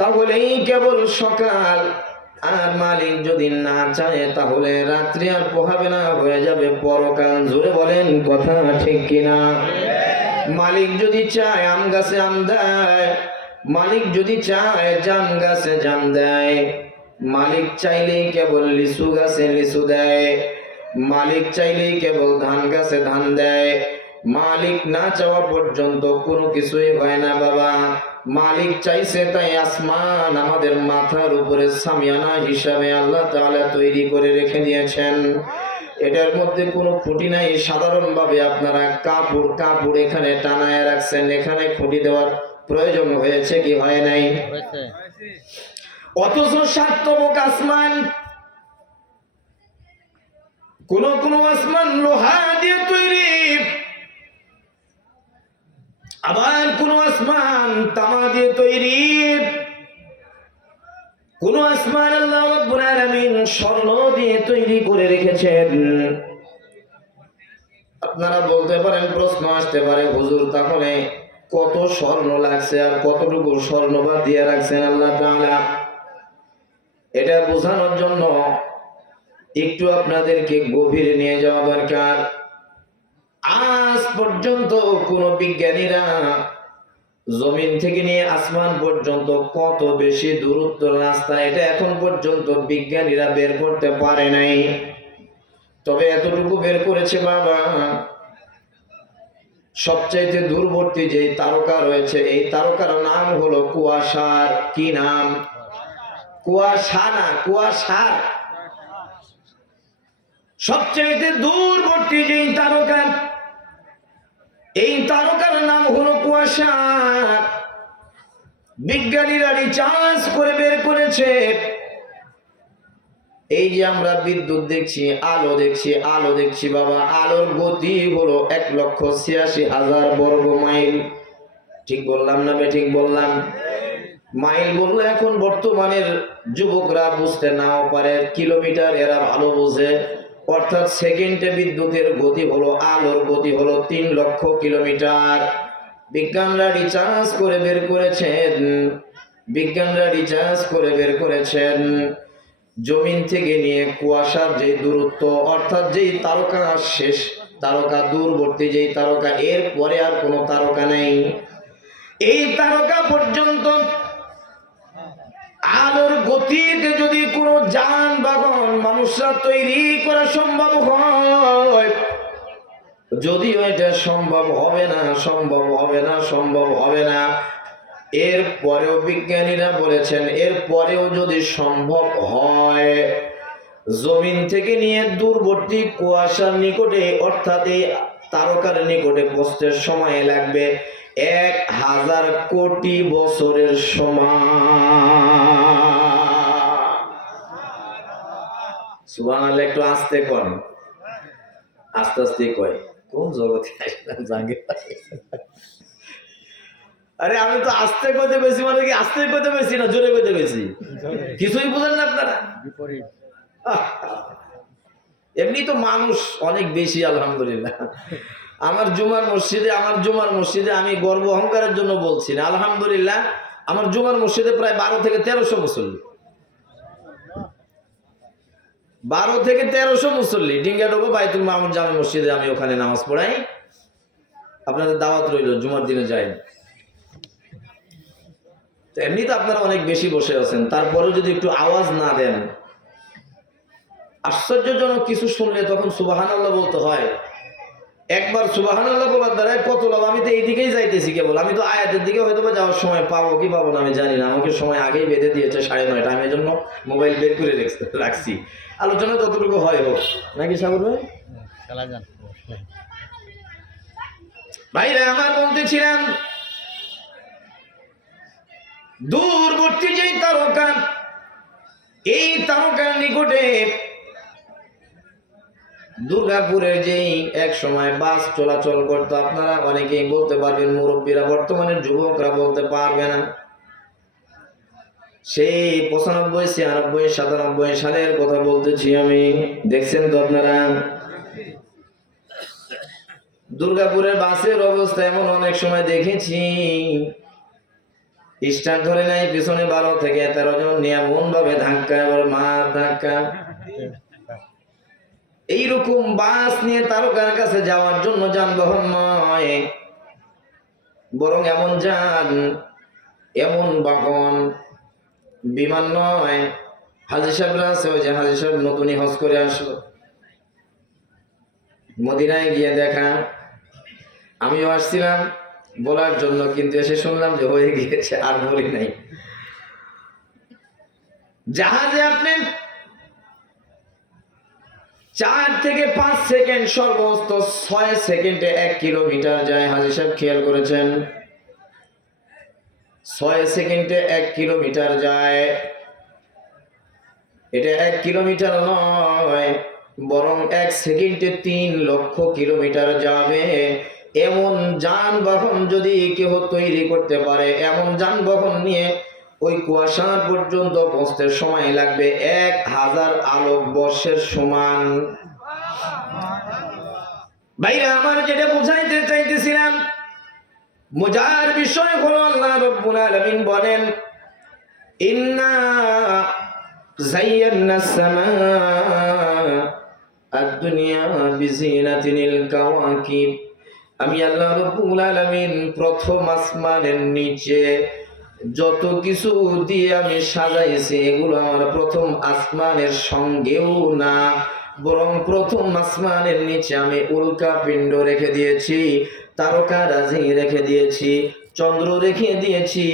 তাহলেই কেবল সকাল। আর মালিক যদি না চায় তাহলে রাত্রি আর পোহাবে না, হয়ে যাবে পরকাল। জোরে বলেন কথা ঠিক কিনা? মালিক যদি চায় আম গাছে আম দেয়, মালিক যদি চায় জাম গাছে জাম দেয়, মালিক চাইলেই কেবল লিচু গাছে লিচু দেয়, মালিক চাইলেই কেবল ধান গাছে ধান দেয়। মালিক না চাওয়া পর্যন্ত কোনো কিছুই হয় না বাবা। মালিক চাইছে তাই আসমান আমাদের মাথার উপরে সামিয়ানা হিসাবে আল্লাহ তাআলা তৈরি করে রেখে দিয়েছেন। এটার মধ্যে কোনো খুঁটি নাই। সাধারণভাবে আপনারা কাপড় এখানে টানায় রাখছেন, এখানে খুঁটি দেওয়ার প্রয়োজন হয়েছে কি হয় নাই? অথচ সাতবক আসমান, কোন আসমান লোহা দিয়ে তৈরি, আবার কোন আসমান তামা দিয়ে তৈরি, কোন আসমান আল্লাহ রাব্বুল আলামিন স্বর্ণ দিয়ে তৈরি করে রেখেছেন। আপনারা বলতে পারেন, প্রশ্ন আসতে পারে, হুজুর তাহলে কত স্বর্ণ লাগছে আর কতটুকু স্বর্ণ বা দিয়ে রাখছেন আল্লাহ তাআলা? এটা বোঝানোর জন্য একটু আপনাদেরকে গভীরে নিয়ে যাওয়া দরকার। আজ পর্যন্ত কোন বিজ্ঞানীরা জমিন থেকে নিয়ে আসমান পর্যন্ত কত বেশি দূরত্ব রাস্তা, এটা এখন পর্যন্ত বিজ্ঞানীরা বের করতে পারে নাই। তবে এতটুকু বের করেছে বাবা, সবচাইতে দূরবর্তী যে তারকা রয়েছে, এই তারকার নাম হলো কুয়াশার। কি নাম? কুয়াশা না, কুয়াশার। সবচাইতে দূরবর্তী যে তারকা, এই তারকার নাম হলো কুয়াশা। বিজ্ঞানীরা রিসার্চ করে বের করেছে, এই যে আমরা বিদ্যুৎ দেখছি, আলো দেখছি বাবা, আলোর গতি হলো 1,86,000 বর্গ মাইল। ঠিক বললাম না ঠিক বললাম? মাইল বললে এখন বর্তমানের যুবকরা বুঝতে নাও পারে, কিলোমিটার এরা ভালো বোঝে। অর্থাৎ সেকেন্ডে বিদ্যুতের গতি হলো, আলোর গতি হলো 3 লক্ষ কিলোমিটার। বিজ্ঞানীরা রিসার্চ করে বের করেছেন জমিন থেকে নিয়ে কুয়াশার যে দূরত্ব, অর্থাৎ যেই তারকা শেষ তারকা, দূরবর্তী যেই তারকা, এর পরে আর কোনো তারকা নেই। এই তারকা পর্যন্ত আলোর গতিতে যদি কোনো যানবাহন মানুষরা তৈরি করা সম্ভব হয়, যদিও এটা সম্ভব হবে না, এর পরেও বিজ্ঞানীরা বলেছেন, এর পরেও যদি সম্ভব হয়, জমিন থেকে নিয়ে দূরবর্তী কুয়াশার নিকটে, অর্থাৎ এই তারকার নিকটে পৌঁছতে সময় লাগবে 1000 কোটি বছরের সমান। সুবহানাল্লাহ। একটু আস্তে কর, আস্তে আস্তে কয়, কোন জগতে জাগে? আরে আমি তো আস্তে কইতে বেশি, মানে কি আস্তে কইতে বেশি না জোরে কইতে বেশি? কিছুই বুঝেন না আপনারা। এমনি তো মানুষ অনেক বেশি আলহামদুলিল্লাহ। আমার জুমার মসজিদে আমি গর্ব অহংকারের জন্য বলছি না, আলহামদুলিল্লাহ, আমার জুমার মসজিদে প্রায় 12 থেকে 1300 মুসল্লি। 12 থেকে 1300 মুসল্লি। ডিঙ্গাডোবা বাইতুল মামুর জামে মসজিদে আমি ওখানে নামাজ পড়াই। আপনাদের দাওয়াত রইল, জুমার দিনে যাই। এমনি তো আপনারা অনেক বেশি বসে আছেন, তারপরেও যদি একটু আওয়াজ না দেন, আশ্চর্যজনক কিছু শুনলে তখন সুবহানাল্লাহ বলতে হয়। একবার সুবহানাল্লাহ বলার দ্বারা কত লাভ। আমি তো এই দিকেই যাইতেছি কেবল, আমি তো আয়াতের দিকে হয়তো বা যাওয়ার সময় পাবো কি পাবো না আমি জানি না। আমাকে সময় আগেই বেঁধে দিয়েছে 9:30, আমি এই জন্য মোবাইল বের করে রাখছি। আলোচনা যতটুকু হয় হোক নাকি সাগর ভাই? ভাইরা আমার, বলতেছিলাম দূরবর্তী যেই তারকা, এই তারকার নিকটে দুর্গাপুরের যেই এক সময় বাস চলাচল করতো, আপনারা অনেকেই বলতে পারবেন, মুরব্বীরা, বর্তমানের যুবকরা বলতে পারবে না। সেই 95, 96, 97 সালের কথা বলতেছি আমি। দেখছেন তো আপনারা দুর্গাপুরের বাসের অবস্থা এমন অনেক সময় দেখেছি, স্টার্ট ধরে নাই, পিছনে 12 থেকে 13 জন নিয়ে এমন ভাবে ধাক্কা, এবার মার ধাক্কা। এইরকম বাস নিয়ে তারকার কাছে যাওয়ার জন্য যানবাহন নয়, বরং এমন যান, এমন বাহন, বিমান নয়। হাজী সাহেবরা আছে, ওই যে হাজী সাহেব নতুনই হজ করে আসলো, মদিনায় গিয়ে দেখা, আমিও আসছিলাম বলার জন্য, কিন্তু এসে শুনলাম যে হয়ে গিয়েছে, আর বলি নাই। জাহাজে আপনি 4 থেকে 5 সেকেন্ড, সর্বোচ্চ 6 সেকেন্ডে 1 কিলোমিটার যায়। হাজী সাহেব খেয়াল করেছেন, 6 সেকেন্ডে 1 কিলোমিটার যায়। এটা 1 কিলোমিটার নয়, বরং 1 সেকেন্ডে 3 লক্ষ কিলোমিটার যাবে। এমন যানবাহন যদি কেউ তৈরি করতে পারে, এমন যানবাহন নিয়ে ওই কুয়াশা পর্যন্ত পৌঁছতে সময় লাগবে 1000 আলোকবর্ষের সমান। ভাইরা আমার, যেটা বুঝাইতে চাইতেছিলাম, মজার বিষয় হলো আল্লাহ রাব্বুল আলামিন বলেন, ইন্না যায়্যানাস সামাআ আদ-দুনিয়া বিজিনাতিল কাওয়াকিব। আমি আল্লাহ রাব্বুল আলামিন প্রথম আসমানের নিচে যত কিছু দিয়ে আমি সাজাইছি, এগুলো আমার প্রথম আসমানের সঙ্গেও না, বরং প্রথম আসমানের নিচে আমি উল্কা পিণ্ড রেখে দিয়েছি, তারকা রাজি রেখে দিয়েছি, চন্দ্র রেখে দিয়েছি,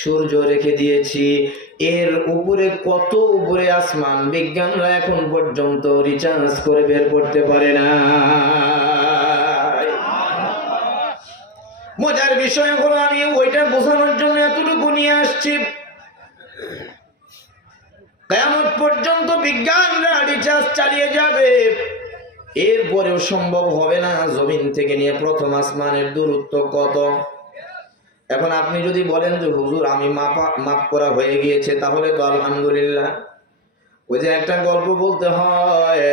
সূর্য রেখে দিয়েছি। এর উপরে কত উপরে আসমান, বিজ্ঞানরা এখন পর্যন্ত রিসার্চ করে বের করতে পারে না। মজার বিষয় হলো, আমি ওইটা বোঝানোর জন্য এতটুকু নিয়ে আসছি, কিয়ামত পর্যন্ত বিজ্ঞানরা রিসার্চ চালিয়ে যাবে, এরপরেও সম্ভব হবে না জমিন থেকে নিয়ে প্রথম আসমানের দূরত্ব কত। এখন আপনি যদি বলেন যে হুজুর আমি মাপ করা হয়ে গিয়েছে, তাহলে তো আলহামদুলিল্লাহ। ওই যে একটা গল্প বলতে হয়,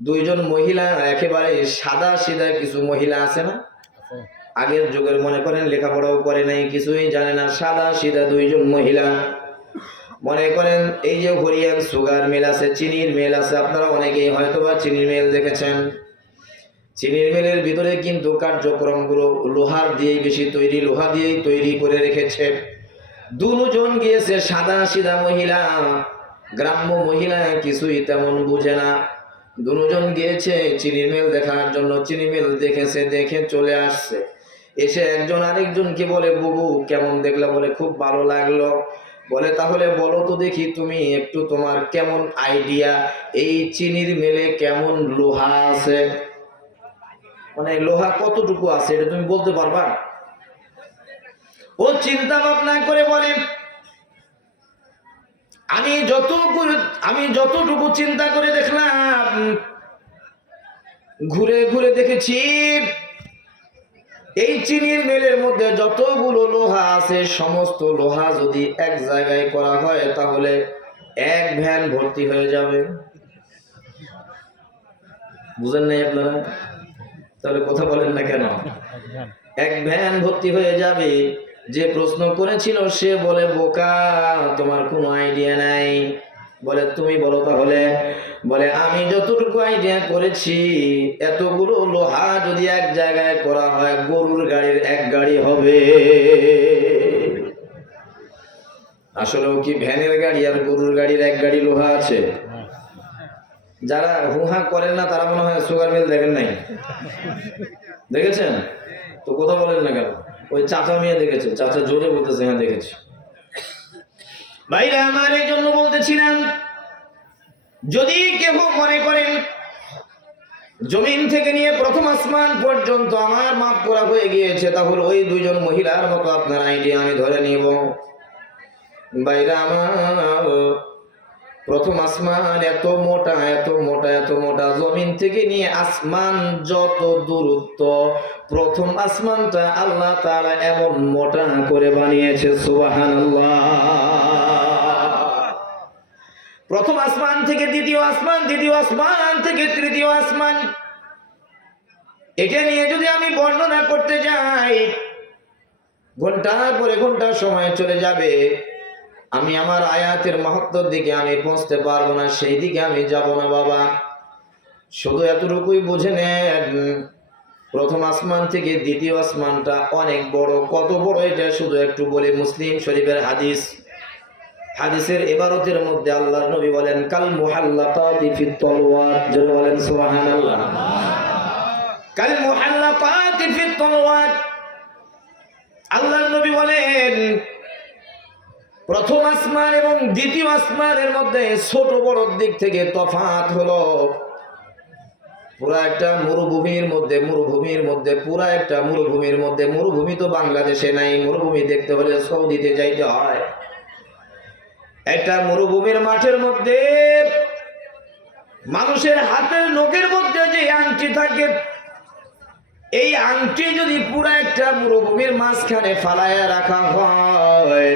2 জন মহিলা, একেবারে সাদা সিধা কিছু মহিলা আছে না, আগের যুগের, মনে করেন লেখাপড়াও করে নাই, কিছুই জানে না, সাদা সিধা 2 জন মহিলা। মনে করেন এই যে হরিয়ান সুগার মিল আছে, চিনির মিল আছে, আপনারা অনেকেই হয়তোবা চিনির মিল দেখেছেন। চিনির মিলের ভিতরে কিন্তু কার্যক্রমগুলো লোহার দিয়েই বেশি তৈরি, লোহা দিয়েই তৈরি করে রেখেছে। 2 জন গিয়েছে, সাদা সিধা মহিলা, গ্রাম্য মহিলা, কিছুই তেমন বুঝে না। 2 জন গিয়েছে চিনির মিল দেখার জন্য, চিনি মিল দেখেছে, দেখে চলে আসছে। এসে একজন আরেকজনকে বলে, বুবু কেমন দেখলা? বলে খুব ভালো লাগলো। বলে তাহলে বলো তো দেখি, তুমি একটু তোমার কেমন আইডিয়া, এই চিনির মিলে কেমন লোহা আছে, মানে লোহা কতটুকু আছে এটা তুমি বলতে পারবা? ও চিন্তা ভাবনা করে বলে, আমি যতটুকু চিন্তা করে দেখলাম, ঘুরে ঘুরে দেখেছি, এই চিনির মিলের মধ্যে যতগুলো লোহা আছে, সমস্ত লোহা যদি এক জায়গায় করা হয়, তাহলে 1 ভ্যান ভর্তি হয়ে যাবে। বুঝেন নাই আপনারা? তাহলে কথা বলেন না কেন? 1 ভ্যান ভর্তি হয়ে যাবে। যে প্রশ্ন করেছিল সে বলে, বোকা, তোমার কোনো আইডিয়া নাই। বলে তুমি বলো তাহলে। বলে আমি যতটুকু আইডিয়া করেছি, এতগুলো লোহা যদি এক জায়গায় করা হয়, গরুর গাড়ির 1 গাড়ি হবে। আসলেও কি ভ্যানের গাড়ি আর গরুর গাড়ির 1 গাড়ি লোহা আছে? যারা হুহা করেন না তারা মনে হয় সুগার মিল দেখেন নাই, দেখেছেন তো? কথা বলেন না কেন? ওই চাচা মেয়ে দেখেছে, চাচা জোরে বলতেছে হ্যাঁ দেখেছি। ভাইরা আমার, এই জন্য বলতেছিলাম, যদি কেউ মনে করেন জমিন থেকে নিয়ে প্রথম আসমান পর্যন্ত আমার মাপ করা হয়ে গিয়েছে, তাহলে ওই 2 জন মহিলার মতো আপনার আইডিয়া আমি ধরে নিব। ভাইরা আমার, প্রথম আসমান এত মোটা, এত মোটা, এত মোটা, জমিন থেকে নিয়ে আসমান যত দূরত্ব, প্রথম আসমানটা আল্লাহ তাআলা এমন মোটা করে বানিয়েছে, সুবহানাল্লাহ। প্রথম আসমান থেকে দ্বিতীয় আসমান, দ্বিতীয় আসমান থেকে তৃতীয় আসমান, এটা নিয়ে যদি আমি বর্ণনা করতে যাই, ঘন্টার পরে ঘন্টা সময় চলে যাবে, আমি আমার আয়াতের মাহাত্ম্যের দিকে আমি পৌঁছতে পারবো না, সেই দিকে আমি যাব না বাবা। শুধু এতটুকুই বুঝে নেন, প্রথম আসমান থেকে দ্বিতীয় আসমানটা অনেক বড়। কত বড় এটা শুধু একটু বলি। মুসলিম শরীফের হাদিস, হাদিসের ইবারতের মধ্যে আল্লাহর নবী বলেন, কাল মুহাল্লাকাতি ফিত তালওয়াত। জোরে বলেন সুবহানাল্লাহ। কাল মুহাল্লাকাতি ফিত তালওয়াত। আল্লাহর নবী বলেন, প্রথম আসমান এবং দ্বিতীয় আসমানের মধ্যে ছোট বড় দিক থেকে তফাৎ হলো পুরা একটা মরুভূমির মধ্যে, পুরা একটা মরুভূমির মধ্যে। মরুভূমি তো বাংলাদেশে নাই, মরুভূমি দেখতে হলে সৌদিতে যাইতে হয়। একটা মরুভূমির মাঠের মধ্যে মানুষের হাতের নখের মধ্যে যে আংটি থাকে, এই আংটি যদি পুরা একটা মরুভূমির মাঝখানে ফালায়া রাখা হয়,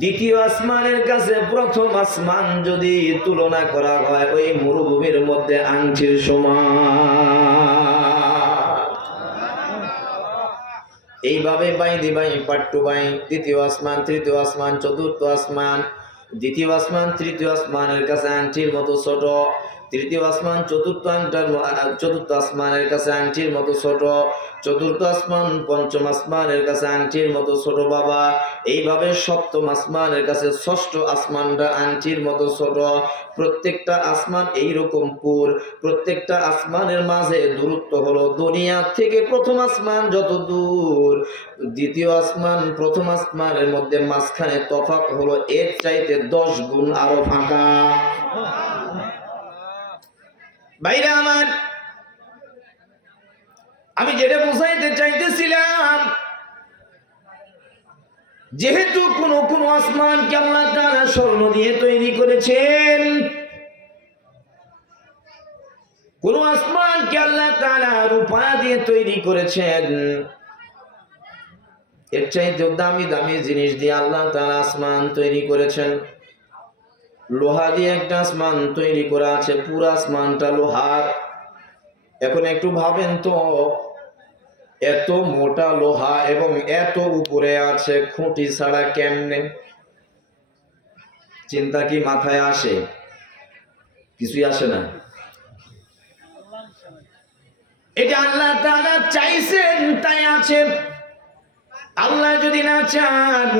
দ্বিতীয় আসমানের কাছে প্রথম আসমান যদি তুলনা করা হয়, ওই মরুভূমির মধ্যে আংটির সমান। এইভাবে বাই দিবাই পাট্টু বাই, দ্বিতীয় আসমান, তৃতীয় আসমান, চতুর্থ আসমান। দ্বিতীয় আসমান তৃতীয় আসমানের কাছে আংটির মতো ছোট, তৃতীয় আসমান চতুর্থ আসমানের কাছে আংটির মতো ছোট, চতুর্থ আসমান পঞ্চম আসমানের কাছে আংটির মতো ছোট বাবা। এইভাবে সপ্তম আসমানের কাছে ষষ্ঠ আসমানটা আংটির মতো ছোট। প্রত্যেকটা আসমান এইরকম পুর। প্রত্যেকটা আসমানের মাঝে দূরত্ব হলো, দুনিয়া থেকে প্রথম আসমান যত দূর, দ্বিতীয় আসমান প্রথম আসমানের মধ্যে মাঝখানে তফাৎ হলো এর চাইতে 10 গুণ আরো ফাঁকা। ভাইরা আমার, আমি যেটা বুঝাইতে চাইতেছিলাম, যেহেতু কোন আসমানকে আল্লাহ তাআলা স্বর্ণ দিয়ে তৈরি করেছেন, কোন আসমানকে আল্লাহ তাআলা রূপা দিয়ে তৈরি করেছেন, এর চাইতে দামি দামি জিনিস দিয়ে আল্লাহ তাআলা আসমান তৈরি করেছেন। লোহা দিয়ে একটা আসমান তৈরি করা আছে, পুরো আসমানটা লোহার। এখন একটু ভাবেন তো, এত মোটা লোহা এবং এত উপরে আছে, খুঁটি ছাড়া কেমনে? চিন্তা কি মাথায় আসে? কিছুই আসে না। এটা আল্লাহ তাআলা চাইছেন তাই আছে। আল্লাহ যদি না চান,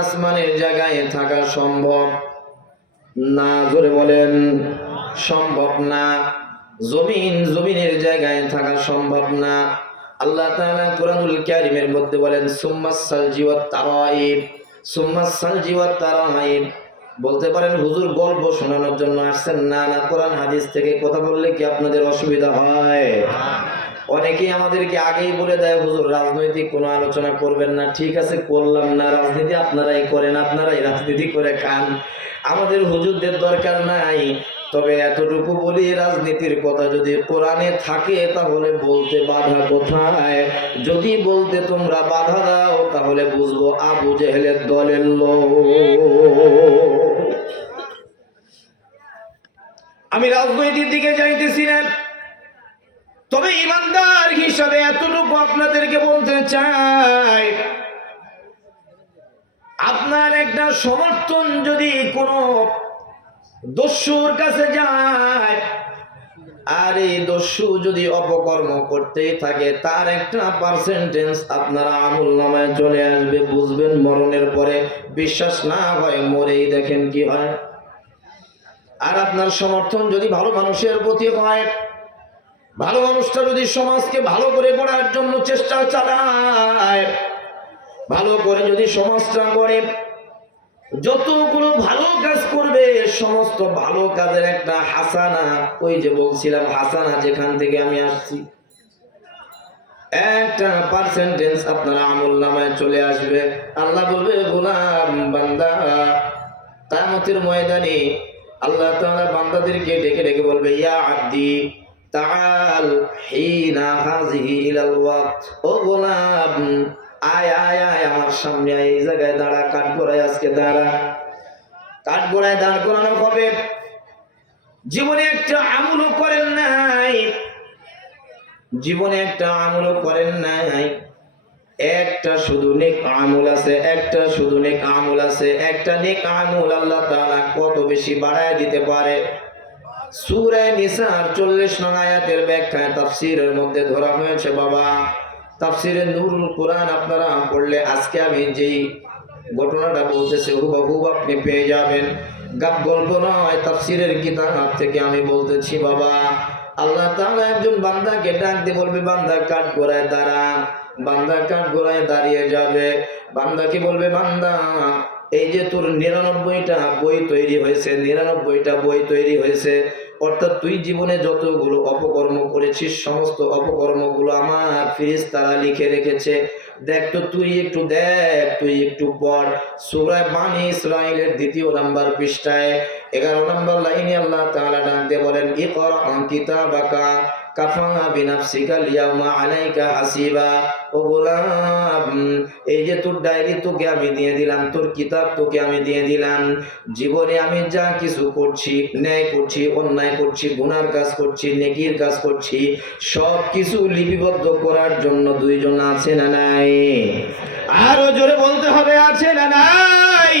আসমানের জায়গায় থাকা সম্ভব না। জোরে বলেন সম্ভব না। জমিনের জায়গায় থাকা সম্ভব না। আল্লাহ তাআলা কুরআনুল কারীমের মধ্যে বলেন, সুম্মাস সালজি ওয়াত তারাইব। বলতে পারেন হুজুর গল্প শোনানোর জন্য আসছেন? না না, কোরআন হাদিস থেকে কথা বললে কি আপনাদের অসুবিধা হয়? অনেকেই আমাদেরকে আগেই বলে দেয়, হুজুর রাজনৈতিক কোনো আলোচনা করবেন না। ঠিক আছে, করলাম না। রাজনীতি আপনারাই করেন, আপনারাই রাজনীতি করে খান, আমাদের হুজুরদের দরকার নাই। তবে এতটুকু বলি, রাজনীতির কথা যদি কোরআনে থাকে তাহলে বলতে বাধা কোথায়? যদি বলতে তোমরা বাধা দাও তাহলে বুঝবো আবু জেহেলের দলের লোক। আমি রাজনৈতিক দিকে যাইতেছি না, তবে ইমানদার হিসাবে এতটুকু আপনাদেরকে বলতে চাই, আপনার একটা সমর্থন যদি কোনো দস্যুর কাছে যায়, আর এই দস্যু যদি অপকর্ম করতেই থাকে, তার একটা পার্সেন্টেজ আপনার আমলনামায় চলে আসবে। বুঝবেন মরণের পরে। বিশ্বাস না হয় মরেই দেখেন কি হয়। আর আপনার সমর্থন যদি ভালো মানুষের প্রতি হয়, ভালো মানুষটা যদি সমাজকে ভালো করে গড়ার জন্য চেষ্টা চালায়, ভালো করে যদি সমাজটা গড়ে, যতগুলো ভালো কাজ করবে সমস্ত ভালো কাজের একটা হাসানা, ওই যে বলছিলাম হাসানা যেখান থেকে আমি আসছি, একটা পার্সেন্টেজ আপনার আমলনামায় চলে আসবে। আল্লাহ বলবে, গোলাম বান্দা, কিয়ামতের ময়দানে আল্লাহ তাআলা বান্দাদেরকে ডেকে ডেকে বলবে, ইয়া আব্দি তাআল হিনা হাযিহি ইলাল ওয়াক্ত। ও গোলাম, আয় আয় আয় আমার সামনে আয়, এই জায়গায় দাঁড়া, কাঠগড়ায় আজকে দাঁড়া। কাঠগড়ায় দাঁড় করানো হবে। জীবনে একটা আমলও করেন নাই, জীবনে একটা আমলও করেন নাই, একটা শুধু নেক আমল আছে, একটা শুধু নেক আমল আছে। একটা নেক আমল আল্লাহ তাআলা কত বেশি বাড়ায় দিতে পারে। সূরা নিসার 40 নং আয়াতের ব্যাখ্যায় তাফসীরের মধ্যে ধরা হয়েছে বাবা। তাফসীরে নূরুল কোরআন আপনারা পড়লে আজকে আমি যেই ঘটনাটা বলতেছি হুবহু আপনি পেয়ে যাবেন। গল্প নয়, তাফসীরের কিতাব থেকে আমি বলতেছি বাবা। আল্লাহ তাআলা একজন বান্দাকে ডাক দিয়ে বলবে, বান্দা কাঠগড়ায় দাঁড়া। বান্দা কাঠগড়ায় দাঁড়িয়ে যাবে। বান্দা কি বলবে, বান্দা এই যে তোর 99টা বই তৈরি হয়েছে, 99টা বই তৈরি হয়েছে, অর্থাৎ তুই জীবনে যতগুলো অপকর্ম করেছিস সমস্ত অপকর্মগুলো আমার ফেরেশতারা লিখে রেখেছে। দেখ তো, তুই একটু দেখ, তুই একটু পড়। সূরা বানী ইসরাঈলের 2 নম্বর পৃষ্ঠায় 11 নম্বর লাইনে আল্লাহ তাআলা ডাক দিয়ে বলেন, ইকরা কিতাবাকা কাফা বিনাফসিকা ইয়াউমা আলাইকা হাসিবা। ও গোলাম, এই যে তোর ডায়েরি তোকে আমি দিয়ে দিলাম, তোর কিতাব তোকে আমি দিয়ে দিলাম। জীবনে আমি যা কিছু করছি, ন্যায় করছি, অন্যায় করছি, গুনার কাজ করছি, নেকির কাজ করছি, সব কিছু লিপিবদ্ধ করার জন্য দুইজন আছে না নাই? আরো জোরে বলতে হবে, আছে না নাই?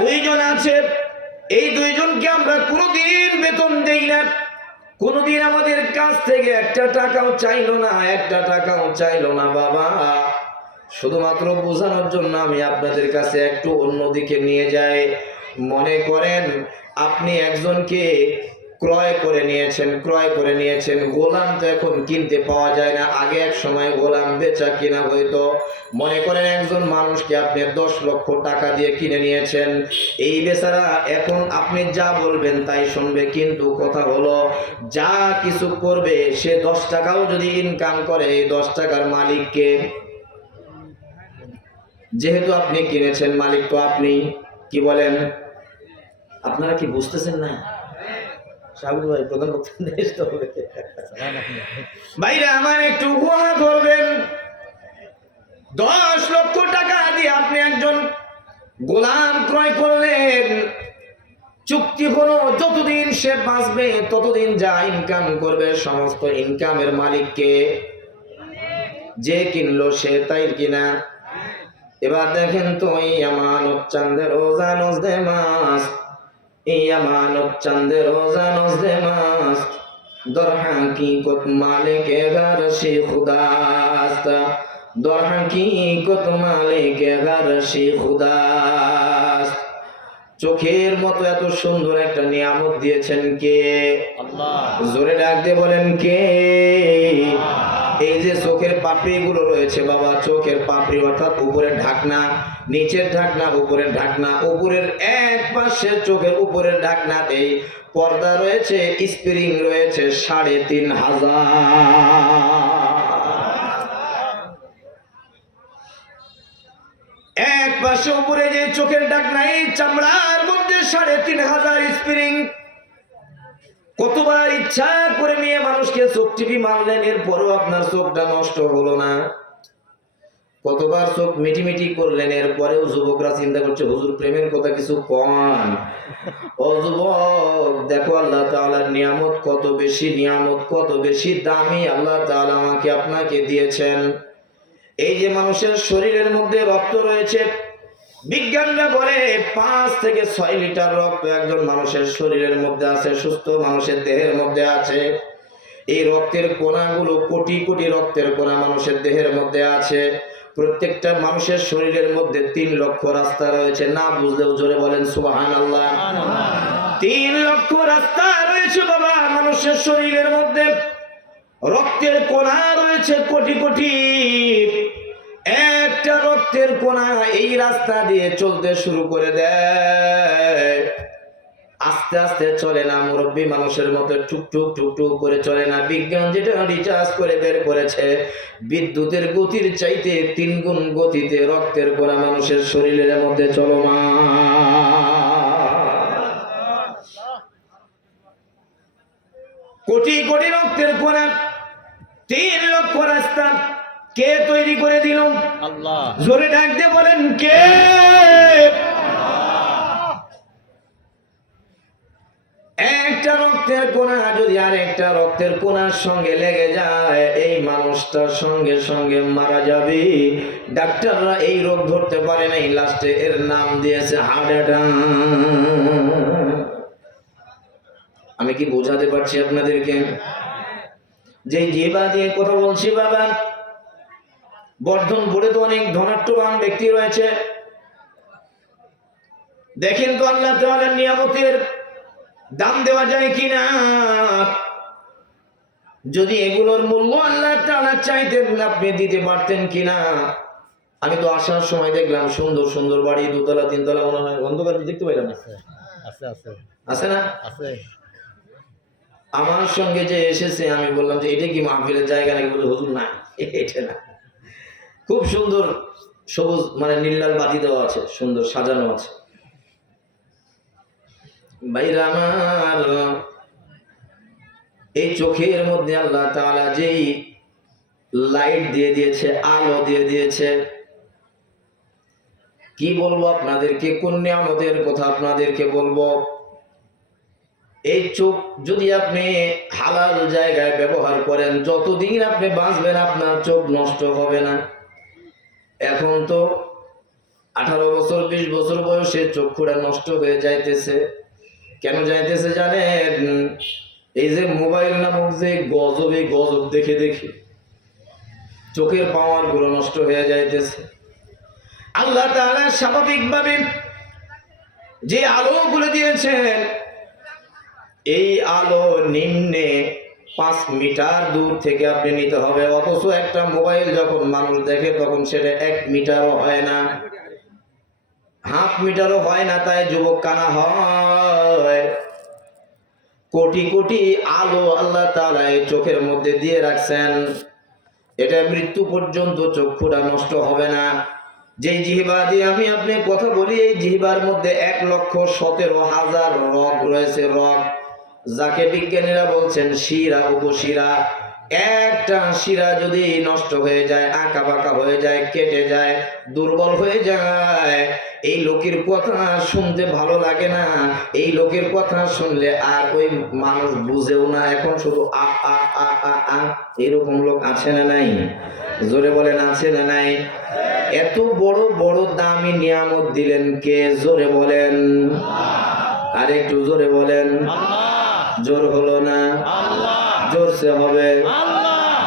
দুইজন আছে। এই দুইজনকে আমরা কোনোদিন বেতন দেই না, কোনদিন আমাদের কাছ থেকে একটা টাকাও চাইলো না, একটা টাকাও চাইলো না বাবা। শুধুমাত্র বোঝানোর জন্য আমি আপনাদের কাছে একটু অন্যদিকে নিয়ে যাই। মনে করেন আপনি একজনকে ক্রয় করে নিয়েছেন। গোলাম তো এখন কিনতে পাওয়া যায় না, আগে এক সময় গোলাম বেচা কিনা হইতো। মনে করেন একজন মানুষকে আপনি 10 লক্ষ টাকা দিয়ে কিনে নিয়েছেন। এই বেচারা এখন আপনি যা বলবেন তাই শুনবে, কিন্তু কথা হলো যা কিছু করবে সে 10 টাকাও যদি ইনকাম করে, এই 10 টাকার মালিককে, যেহেতু আপনি কিনেছেন মালিক তো আপনি। কি বলেন? আপনারা কি বুঝতেছেন না? সাবির ভাই প্রধান বক্তব্য হবে। ভাইরা আমার একটু গুহা ধরবেন। 10 লক্ষ টাকা দিয়ে আপনি একজন গোলাম ক্রয় করলেন। চুক্তি হলো যতদিন সে বাঁচবে ততদিন যা ইনকাম করবে সমস্ত ইনকামের মালিককে। যে কিনলো সে তাই কিনা। এবার দেখেন তো, এই আমানত চাঁদে রোজা নজদে মাস, এই আমানত চাঁদে রোজা নজদে মাস, দর হাকিকত মালিকে গারশি খুদাস্ত, দর হাকিকত মালিকে গারশি খুদাস্ত। চোখের মতো এত সুন্দর একটা নিয়ামত দিয়েছেন কে? আল্লাহ। জোরে ডাক দিয়ে বলেন কে? এই যে চোখের পাপড়ি গুলো রয়েছে বাবা, চোখের পাপড়ি অর্থাৎ উপরের ঢাকনা, নিচের ঢাকনা, উপরের ঢাকনা। উপরের এক পাশে চোখের উপরের ঢাকনাতে পর্দা রয়েছে, স্প্রিং রয়েছে 3500। এক পাশে উপরে যে চোখের ঢাকনা, এই চামড়ার মধ্যে 3500 স্প্রিং। কতবার ইচ্ছা করে নিয়ে মানুষকে চোখ টিপি মারলেন, এরপরও আপনার চোখটা নষ্ট হলো না। কতবার চোখ মিটিমিটি করলেন, এরপরেও যুবকরা চিন্তা করছে হুজুর প্রেমের কথা কিছু কন। ও যুবক, দেখো আল্লাহ তাআলার নিয়ামত কত বেশি, নিয়ামত কত বেশি দামি আল্লাহ তাআলা আমাকে আপনাকে দিয়েছেন। এই যে মানুষের শরীরের মধ্যে রক্ত রয়েছে, বিজ্ঞানীরা বলে 5 থেকে 6 লিটার রক্ত একজন মানুষের শরীরের মধ্যে আছে, সুস্থ মানুষের দেহের মধ্যে আছে। এই রক্তের কণাগুলো কোটি কোটি রক্তের কণা মানুষের দেহের মধ্যে আছে। প্রত্যেকটা মানুষের শরীরের মধ্যে 3 লক্ষ রাস্তা রয়েছে। না বুঝলেও জোরে বলেন সুবহানাল্লাহ। 3 লক্ষ রাস্তা রয়েছে বাবা মানুষের শরীরের মধ্যে। রক্তের কণা রয়েছে কোটি কোটি। একটা রক্তের কণা এই রাস্তা দিয়ে চলতে শুরু করে দেয়, আস্তে আস্তে চলে না, মুরব্বী মানুষের মতো টুকটুক টুকটুক করে চলে না। বিজ্ঞান যেটা রিচার্জ করে বের করেছে, বিদ্যুতের গতির চাইতে 3 গুণ গতিতে রক্তের কণা মানুষের শরীরের মধ্যে চলমান। কোটি কোটি রক্তের কণা, 3 লক্ষ রাস্তা কে তৈরি করে দিল? আল্লাহ। জোরে ডাক দিয়ে বলেন কে? একটা রক্তের রক্তের কোনা যদি আরেকটা রক্তের কোনার সঙ্গে লেগে যায়, এই মানুষটার সঙ্গে সঙ্গে মারা যাবে। ডাক্তাররা এই রোগ ধরতে পারে নাই, লাস্টে এর নাম দিয়েছে হার্ট অ্যাটাক। আমি কি বোঝাতে পারছি আপনাদেরকে? যে জিহ্বা দিয়ে কথা বলছি বাবা, বর্ধনপুরে তো অনেক ধনাঢ্যবান ব্যক্তি রয়েছে। দেখেন তো আল্লাহ তাআলার নিয়ামতের দাম দেওয়া যায় কিনা। যদি এগুলোর মূল্য আল্লাহ তাআলা চাইতেন, আপনি দিতে পারতেন কিনা। আমি তো আসার সময় দেখলাম সুন্দর সুন্দর বাড়ি, 2 তলা 3 তলা, মনে হয় অন্ধকার দেখতে পাইলাম। আছে না? আছে। আমার সঙ্গে যে এসেছে, আমি বললাম যে এটা কি মাহফিলের জায়গা নাকি? বলে হুজুর না, এটা না। খুব সুন্দর সবুজ, মানে নীল লাল বাতি দেওয়া আছে, সুন্দর সাজানো আছে। ভাইরা আমার, এই চোখের মধ্যে আল্লাহ তাআলা যেই লাইট দিয়ে দিয়েছে, আলো দিয়ে দিয়েছে, কি বলবো আপনাদেরকে, কোন নিয়ামতের কথা আপনাদেরকে বলবো। এই চোখ যদি আপনি হালাল জায়গায় ব্যবহার করেন, যতদিন আপনি বাঁচবেন আপনার চোখ নষ্ট হবে না। এখন তো 18 বছর 20 বছর বয়সে চক্ষুটা নষ্ট হয়ে যাইতেছে। কেন যাইতেছে জানেন? এই যে মোবাইল নামক যে গজব, এই গজব দেখে দেখে চোখের পাওয়ার গুলো নষ্ট হয়ে যাইতেছে। আল্লাহ তাআলা স্বাভাবিকভাবে যে আলো গুলো দিয়েছেন, এই আলো নিম্নে 5 মিটার দূর থেকে আপনি নিতে হবে। অথচ একটা মোবাইল যখন মানুষ দেখে তখন সেটা 1 মিটারও হয় না, হাফ মিটারও হয় না। তাই যুবক কানা হয়। কোটি কোটি আলো আল্লাহ তাআলা এই চোখের মধ্যে দিয়ে রাখছেন, এটা মৃত্যু পর্যন্ত চক্ষুটা নষ্ট হবে না। যেই জিহ্বা দিয়ে আমি আপনি কথা বলি, এই জিহ্বার মধ্যে 1,17,000 রগ রয়েছে। রগ, যাকে বিজ্ঞানীরা বলছেন শিরা, উপশিরা। একটা শিরা যদি নষ্ট হয়ে যায়, আঁকা বাঁকা হয়ে যায়, কেটে যায়, দুর্বল হয়ে যায়, এই লোকের কথা শুনতে ভালো লাগে না। এই লোকের কথা শুনলে আর ওই মানুষ বুঝেও না। এখন শুধু আ আ আ আ আ, এরকম লোক আছে না নাই? জোরে বলেন, আছে না নাই? এত বড় বড় দামি নিয়ামত দিলেন কে? জোরে বলেন। আর একটু জোরে বলেন। জোর হলো না, জোরসে হবে,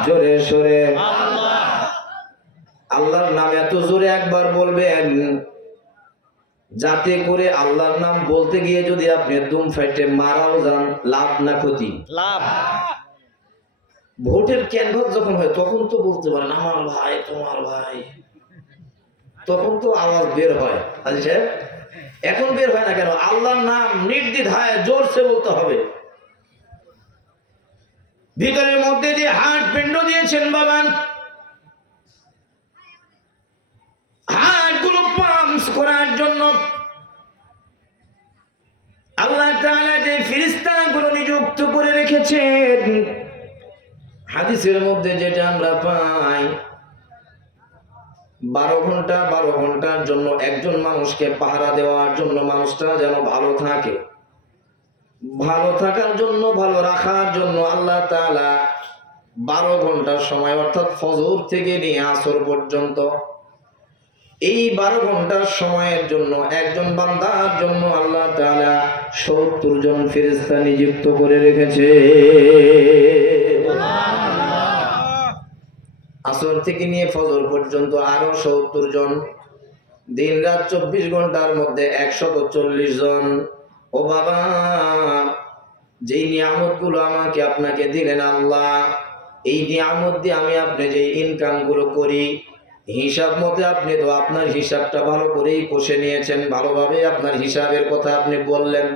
জোরে সরে। আল্লাহর নাম এত জোরে একবার বলবেন, যাতে করে আল্লাহর নাম বলতে গিয়ে যদি আপনি দুম ফাইটে মারাও যান, লাভ না ক্ষতি? লাভ। ভোটের ক্যানভাস যখন হয় তখন তো বলতে পারেন আমার ভাই, তোমার ভাই, তখন তো আওয়াজ বের হয়। আচ্ছা, এখন বের হয় না কেন? আল্লাহর নাম নির্দ্বিধায় জোরসে বলতে হবে। ভিতরের মধ্যে দিয়ে হার্ট পিণ্ড দিয়েছেন বাবা, হার্ট গুলো পাম্পস করার জন্য আল্লাহ তাআলা যে ফেরেশতাগুলো নিযুক্ত করে রেখেছেন। হাদিসের মধ্যে যেটা আমরা পাই, 12 ঘন্টার জন্য একজন মানুষকে পাহারা দেওয়ার জন্য, মানুষটা যেন ভালো থাকে, ভালো থাকার জন্য, ভালো রাখার জন্য আল্লাহ তাআলা 12 ঘন্টার সময়, অর্থাৎ ফজর থেকে নিয়ে আসর পর্যন্ত, এই 12 ঘন্টার সময়ের জন্য একজন বান্দার জন্য আল্লাহ তাআলা 70 জন ফেরেশতা নিযুক্ত করে রেখেছে। আসর থেকে নিয়ে ফজর পর্যন্ত আরো 70 জন। দিন রাত 24 ঘন্টার মধ্যে 140 জন। ও বাবা, যেই নিয়ামত গুলো আমাকে আপনাকে দিলেন আল্লাহ, এই নিয়ামত দিয়ে আমি আপনি যে ইনকাম গুলো করি, হিসাব মতে আপনি তো আপনার হিসাবটা ভালো করেই কষে নিয়েছেন। ভালোভাবে আপনার হিসাবের কথা আপনি বললেন।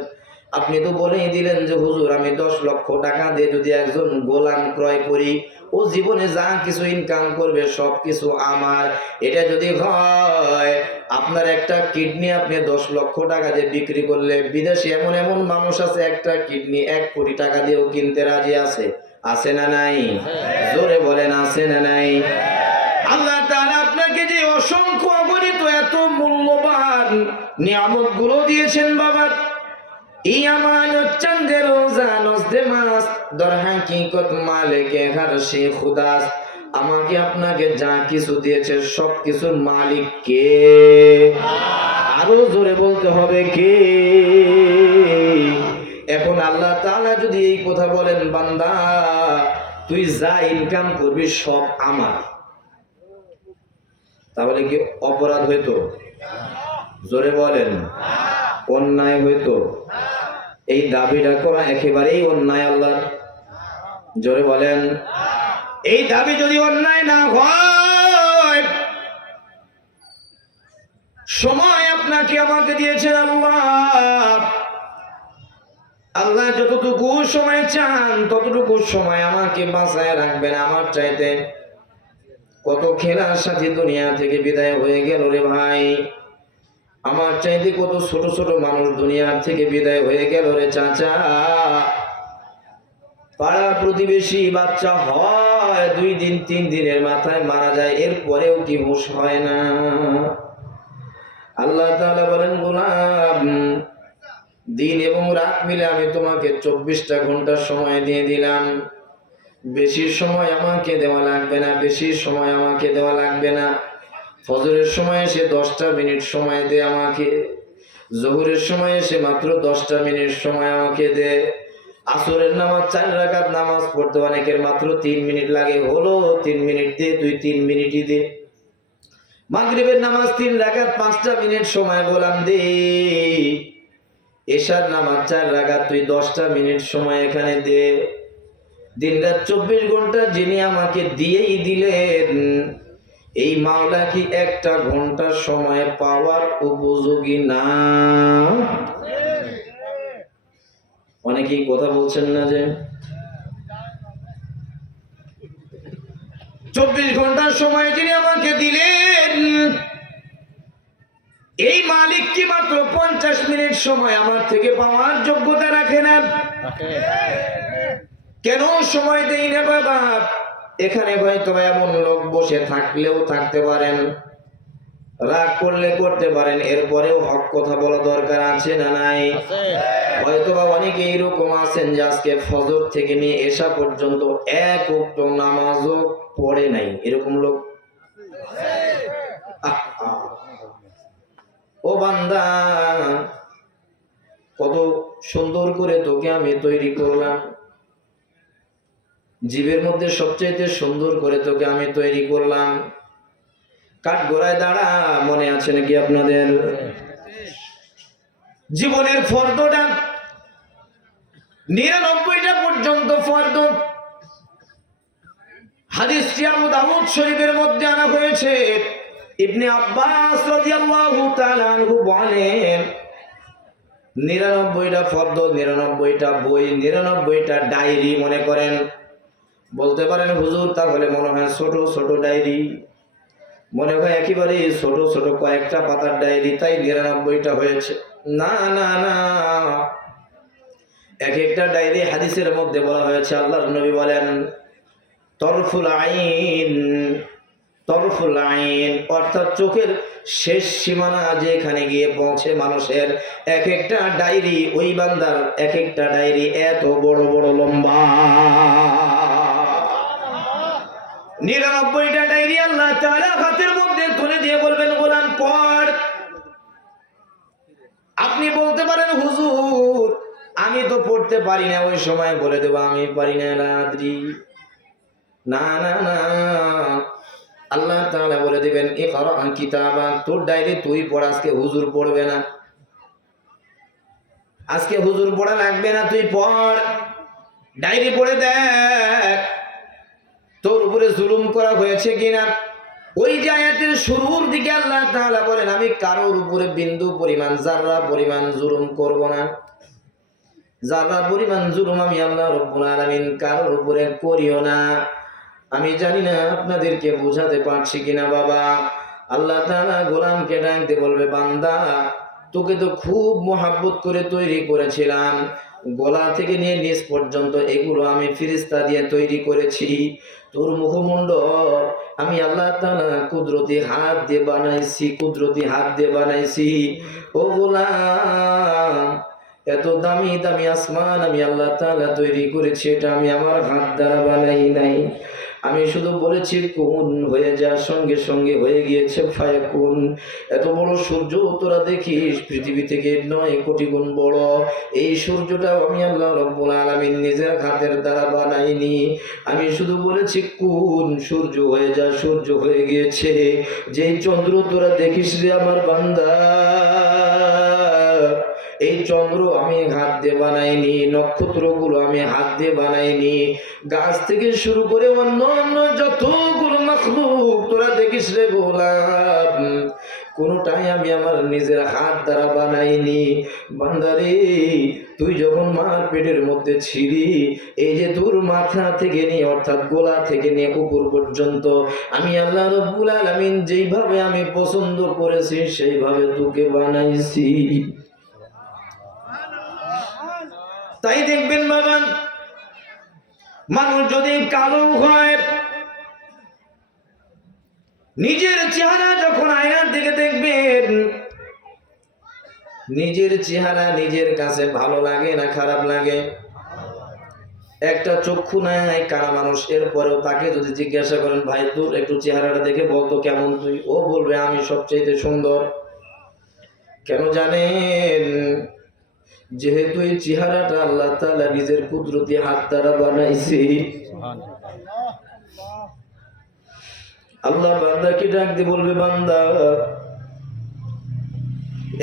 আপনি তো বলেই দিলেন যে হুজুর, আমি 10 লক্ষ টাকা দিয়ে যদি একজন গোলাম ক্রয় করি, ও জীবনে যা কিছু ইনকাম করবে সব কিছু আমার। এটা যদি হয়, আপনার একটা কিডনি আপনি 10 লক্ষ টাকা দিয়ে বিক্রি করলে, বিদেশে এমন এমন মানুষ আছে একটা কিডনি 1 কোটি টাকা দিয়েও কিনতে রাজি আছে। আছে না নাই? জোরে বলেন, আছে না নাই? আল্লাহ তাআলা আপনাকে যে অসংখ্য অগণিত এত মূল্যবান নিয়ামত গুলো দিয়েছেন বাবা, ইয়ামানত চন্দে রোজা নজদে মাস দর হাকিকত মালিকে হরশে খুদাস। আমাকে আপনাকে যা কিছু দিয়েছে সব কিছুর মালিক কে? আরো জোরে বলতে হবে কে? এখন আল্লাহ তাআলা যদি এই কথা বলেন, বান্দা তুই যা ইনকাম করবি সব আমার, তাহলে কি অপরাধ হইতো? জোরে বলেন, অন্যায় হইতো? এই দাবিটা করা একেবারেই অন্যায় আল্লাহ। জোরে বলেন, এই দাবি যদি অন্যায় না হয়, সময় আপনাকে আমাকে দিয়েছেন আল্লাহ। আল্লাহ যতটুকু সময় চান ততটুকু সময় আমাকে বাঁচায় রাখবেন। আমার চাইতে কত খেলার সাথে দুনিয়া থেকে বিদায় হয়ে গেল রে ভাই। আমার চাইতে কত ছোট ছোট মানুষ দুনিয়ার থেকে বিদায় হয়ে গেল রে চাচা। পাড়া প্রতিবেশী বাচ্চা হয় 2 দিন 3 দিনের মাথায় মারা যায়, এরপরেও কি হুঁশ হয় না? আল্লাহ তাআলা বলেন, গোলাম দিন এবং রাত মিলে আমি তোমাকে 24টা ঘন্টা সময় দিয়ে দিলাম। বেশি সময় আমাকে দেওয়া লাগবে না, বেশি সময় আমাকে দেওয়া লাগবে না। ফজরের সময় এসে 10টা মিনিট সময় দে আমাকে, জোহরের সময় এসে মাত্র 10টা মিনিট সময় আমাকে দে। আসরের নামাজ 4 রাকাত নামাজ পড়তে অনেকের মাত্র 3 মিনিট লাগে, হলো 3 মিনিট দে, তুই 3 মিনিটই দে। মাগরিবের নামাজ 3 রাকাত 5টা মিনিট সময় গোলাম দে। এশার নামাজ 4 রাকাত, তুই 10টা মিনিট সময় এখানে দে। দিন রাত 24 ঘন্টা যিনি আমাকে দিয়েই দিলেন, এই মাওলা কি 1টা ঘন্টা সময় পাওয়ার উপযোগী না? অনেকেই কথা বলছেন না যে 24 ঘন্টার সময় যিনি আমাকে দিলেন, এই মালিক কি মাত্র 50 মিনিট সময় আমার থেকে পাওয়ার যোগ্যতা রাখে না? কেন সময় দেই না বাবা? এখানে হয়তো এমন লোক বসে থাকলেও থাকতে পারেন, রাগ করলে করতে পারেন, এরপরেও হক কথা বলা দরকার আছে না নাই? হয়তো বা অনেকে এরকম আছেন যে আজকে ফজর থেকে নিয়ে এশা পর্যন্ত এক ওয়াক্ত নামাজও পড়ে নাই, এরকম লোক। ও বান্দা, কত সুন্দর করে তোকে আমি তৈরি করলাম, জীবের মধ্যে সবচেয়ে সুন্দর করে তোকে আমি তৈরি করলাম। কাঠ গোড়ায় দাঁড়া, মনে আছে নাকি আপনাদের? জীবনের ফর্দটা 99টা পর্যন্ত ফর্দ। হাদিসটি আবু দাউদ শরীফের মধ্যে আনা হয়েছে। ইবনে আব্বাস রাদিয়াল্লাহু তাআলা আনহু বলেন, 99টা ফর্দ, 99টা বই, 99টা ডায়েরি মনে করেন। বলতে পারেন হুজুর তাহলে মনে হয় ছোট ছোট ডায়েরি, মনে হয় একেবারে ছোট ছোট কয়েকটা পাতার ডায়েরি, তাই 99টা হয়েছে। না না না, এক একটা ডায়েরি হাদিসের মধ্যে বলা হয়েছে, আল্লাহর নবী বলেন তরফুল আইন, তরফুল আইন অর্থাৎ চোখের শেষ সীমানা যেখানে গিয়ে পৌঁছে মানুষের, এক একটা ডায়েরি, ওই বান্দার এক একটা ডায়েরি এত বড় বড় লম্বা। 99টা ডায়েরি আল্লাহ তাআলা হাতের মধ্যে তুলে দিয়ে বলবেন, গোলাম পড়। আপনি বলতে পারেন হুজুর আমি তো পড়তে পারি না, ওই সময় বলে দেবো আমি পারি না রাত্রি। না না না, আল্লাহ তাআলা বলে দিবেন ইকরা কিতাবা, তোর ডায়েরি তুই পড়, আজকে হুজুর পড়বে না, আজকে হুজুর পড়া লাগবে না, তুই পড়, ডায়েরি পড়ে দেখ তোর উপরে জুলুম করা হয়েছে কিনা। ওই যে আয়াতের শুরুর দিকে আল্লাহ তাআলা বলেন, আমি কারোর উপরে বিন্দু পরিমাণ জাররা পরিমাণ জুলুম করব না, জাররা পরিমাণ জুলুম আমি আল্লাহ রাব্বুল আলামিন কারোর উপরে করিও না। আমি জানি না আপনাদেরকে বোঝাতে পারছি কিনা বাবা। আল্লাহ তাআলা গোলামকে ডাকতে বলবে, বান্দা তোকে তো খুব মোহাব্বত করে তৈরি করেছিলাম, গলা থেকে নিয়ে নিচ পর্যন্ত এগুলো আমি ফেরেশতা দিয়ে তৈরি করেছি, তোর মুখমণ্ডল আমি আল্লাহ তাআলা কুদরতি হাত দিয়ে বানাইছি, কুদরতি হাত দিয়ে বানাইছি। ও গোলাম এত দামি দামি আসমান আমি আল্লাহ তাআলা তৈরি করেছি, এটা আমি আমার হাত দ্বারা বানাই নাই। আমি শুধু বলেছি কোন হয়ে যা, সঙ্গে সঙ্গে হয়ে গিয়েছে ফায়াকুন। এত বড় সূর্য তোরা দেখিস পৃথিবী থেকে 9 কোটি গুণ বড়, এই সূর্যটা আমি আল্লাহ রব্বুল আলামিন নিজের হাতের দ্বারা বানাইনি। আমি শুধু বলেছি কোন সূর্য হয়ে যা, সূর্য হয়ে গিয়েছে। যেই চন্দ্র তোরা দেখিস রে আমার বান্দা, এই চন্দ্র আমি হাত দিয়ে বানাইনি, নক্ষত্রগুলো আমি হাত দিয়ে বানাইনি, গাছ থেকে শুরু করে অন্য অন্য যতগুলো মাখলুক তোরা দেখিস রে গোলাম, কোনটাই আমি আমার নিজের হাত দ্বারা বানাইনি। বান্দারে, তুই যখন মার পেটের মধ্যে ছিলি, এই যে তোর মাথা থেকে নিয়ে অর্থাৎ গোলা থেকে নিয়ে উপর পর্যন্ত আমি আল্লাহ রব্বুল আলামিন যেইভাবে আমি পছন্দ করেছি সেইভাবে তোকে বানাইছি। তাই দেখবেন বাবা, মানুষ যদি কালো হয়, নিজের চেহারা যখন আয়নার দিকে দেখবেন, নিজের চেহারা নিজের কাছে ভালো লাগে না খারাপ লাগে? একটা চক্ষু নাই কানা মানুষ, এরপরেও তাকে যদি জিজ্ঞাসা করেন ভাই তোর একটু চেহারাটা দেখে বলতো কেমন তুই, ও বলবে আমি সবচেয়ে সুন্দর। কেন জানেন? যেহেতু এই চেহারাটা আল্লাহ তাআলা নিজের কুদরতি হাত দ্বারা বানাইছে। আল্লাহ বান্দাকে ডাক দিয়ে বলবে, বান্দা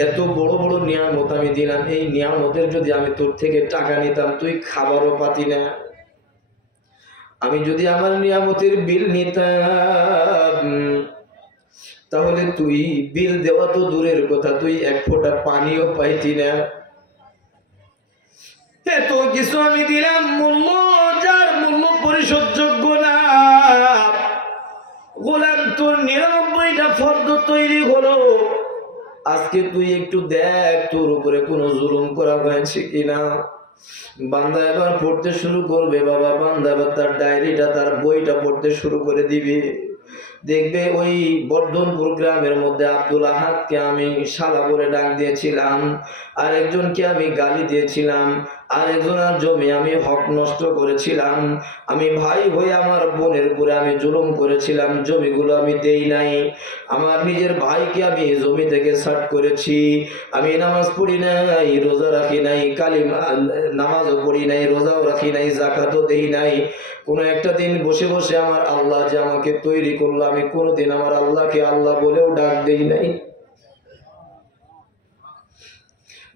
এত বড় বড় নিয়ামত আমি দিলাম, এই নিয়ামতের যদি আমি তোর থেকে টাকা নিতাম তুই খাবারও পাতি না। আমি যদি আমার নিয়ামতের বিল নিতাম তাহলে তুই বিল দেওয়া তো দূরের কথা, তুই এক ফোঁটা পানিও পাইতি না। এত কিছু আমি দিলাম, মূল্য যার মূল্য পরিশোধযোগ্য না। গোলাম তোর 99টা ফরজ তৈরি হলো, আজকে তুই একটু দেখ তোর উপরে কোনো জুলুম করা হয়েছে কিনা। বান্দা এবার পড়তে শুরু করবে, বাবা বান্দা এবার তার ডায়েরিটা তার বইটা পড়তে শুরু করে দিবে। দেখবে ওই বর্ধনপুর গ্রামের মধ্যে আব্দুল আহাদকে আমি শালা বলে ডাক দিয়েছিলাম, আরেকজনকে আমি গালি দিয়েছিলাম, আরেকজনের জমি আমি হক নষ্ট করেছিলাম, আমি ভাই হয়ে আমার বোনের উপরে আমি জুলুম করেছিলাম, জমিগুলো আমি দেই নাই, আমার নিজের ভাইকে আমি জমি থেকে ছাড় করেছি, আমি নামাজ পড়ি নাই, রোজা রাখি নাই, নামাজও পড়ি নাই, রোজাও রাখি নাই, যাকাতও দেই নাই। কোনো একটা দিন বসে বসে আমার আল্লাহ যে আমাকে তৈরি করলো, আমি কোনোদিন আমার আল্লাহকে আল্লাহ বলেও ডাক দেই নাই।